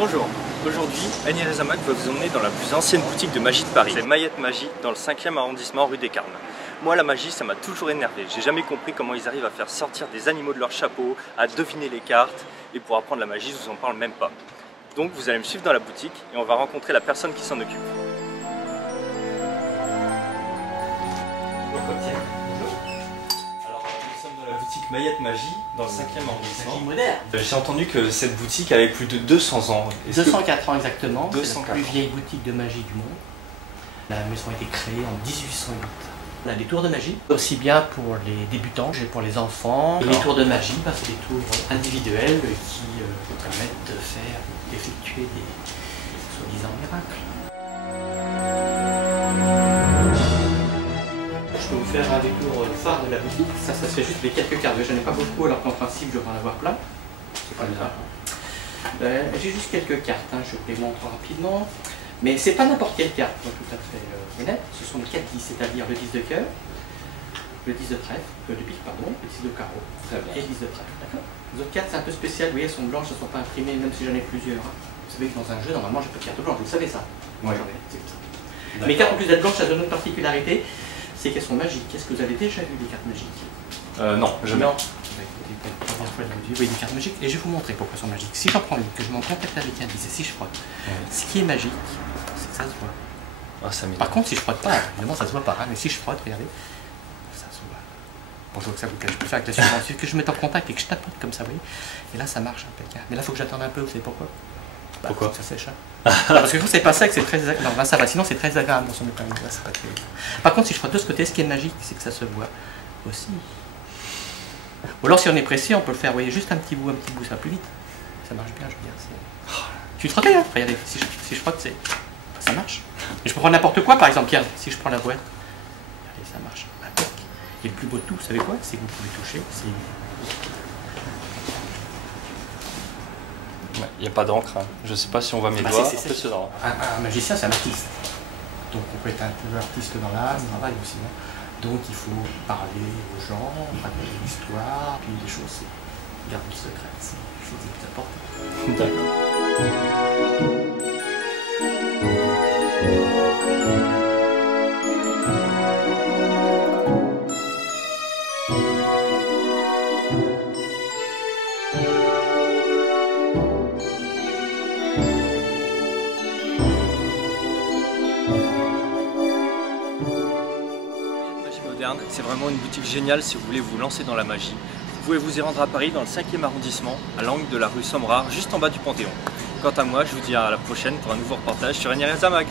Bonjour, aujourd'hui Annie Rezamak va vous emmener dans la plus ancienne boutique de magie de Paris. C'est Mayette Magie dans le 5e arrondissement rue des Carmes. Moi la magie ça m'a toujours énervé, j'ai jamais compris comment ils arrivent à faire sortir des animaux de leur chapeau, à deviner les cartes, et pour apprendre la magie je vous en parle même pas. Donc vous allez me suivre dans la boutique et on va rencontrer la personne qui s'en occupe. Boutique Mayette Magie dans le 5e arrondissement. Magie moderne. J'ai entendu que cette boutique avait plus de 200 ans. 204 ans exactement. 204 c'est la plus vieille boutique de magie du monde. La maison a été créée en 1808. On a des tours de magie, aussi bien pour les débutants que pour les enfants. Les tours de magie, c'est des tours individuels qui permettent d'effectuer des soi-disant miracles. Je peux vous faire un détour phare de la boutique. Ça se fait juste les quelques cartes. Je n'ai pas beaucoup alors qu'en principe je devrais en avoir plein. C'est pas le cas. J'ai juste quelques cartes, je vous les montre rapidement. Mais c'est pas n'importe quelle carte, pour tout à fait honnête. Ce sont les 4 10, c'est-à-dire le 10 de cœur, le 10 de trèfle, de pique, pardon, le 10 de carreau et le 10 de trèfle. Les autres cartes c'est un peu spécial, vous voyez, elles sont blanches, elles ne sont pas imprimées, même si j'en ai plusieurs. Vous savez que dans un jeu, normalement, j'ai pas de carte blanche, vous savez ça. Moi j'en ai, c'est comme ça. Mes cartes en plus d'être blanches, elles ont une autre particularité. C'est qu'elles sont magiques. Est-ce que vous avez déjà vu des cartes magiques? Non, jamais. Non. Vous voyez des cartes magiques et je vais vous montrer pourquoi elles sont magiques. Si j'en prends une, que je m'en contacte avec un 10 et si je frotte, ce qui est magique, c'est que ça se voit. Ah, ça par contre, si je frotte pas, évidemment ça se voit pas, mais si je frotte, regardez, ça se voit. Bonjour, que ça vous plaît, je peux faire avec la suivante. C'est que je mette en contact et que je tapote comme ça, vous voyez. Et là, ça marche impeccable. Mais là, il faut que j'attende un peu, vous savez pourquoi? Pourquoi? Ça sèche. Parce que quand c'est pas sec, c'est très agréable. Non, là, ça va, sinon c'est très agréable dans son épargne. Là, c'est pas très... Par contre, si je frotte de ce côté, ce qui est magique, c'est que ça se voit aussi. Ou alors, si on est pressé, on peut le faire, vous voyez, juste un petit bout, ça va plus vite. Ça marche bien, je veux dire. Tu te frottais, hein? Regardez, si je frotte, ça marche. Et je peux prendre n'importe quoi, par exemple, tiens, si je prends la boîte, regardez, ça marche. Et le plus beau de tout, vous savez quoi? C'est que vous pouvez toucher, il n'y a pas d'encre, hein. Je ne sais pas si on voit mes doigts. Un magicien, c'est un artiste. Donc on peut être un peu artiste dans l'âme, travail aussi. Donc il faut parler aux gens, raconter une histoire, puis des choses, garder le secret, c'est quelque chose de plus important. D'accord. C'est vraiment une boutique géniale si vous voulez vous lancer dans la magie. Vous pouvez vous y rendre à Paris dans le 5e arrondissement, à l'angle de la rue Sommerard, juste en bas du Panthéon. Quant à moi, je vous dis à la prochaine pour un nouveau reportage sur Annie Rezamak.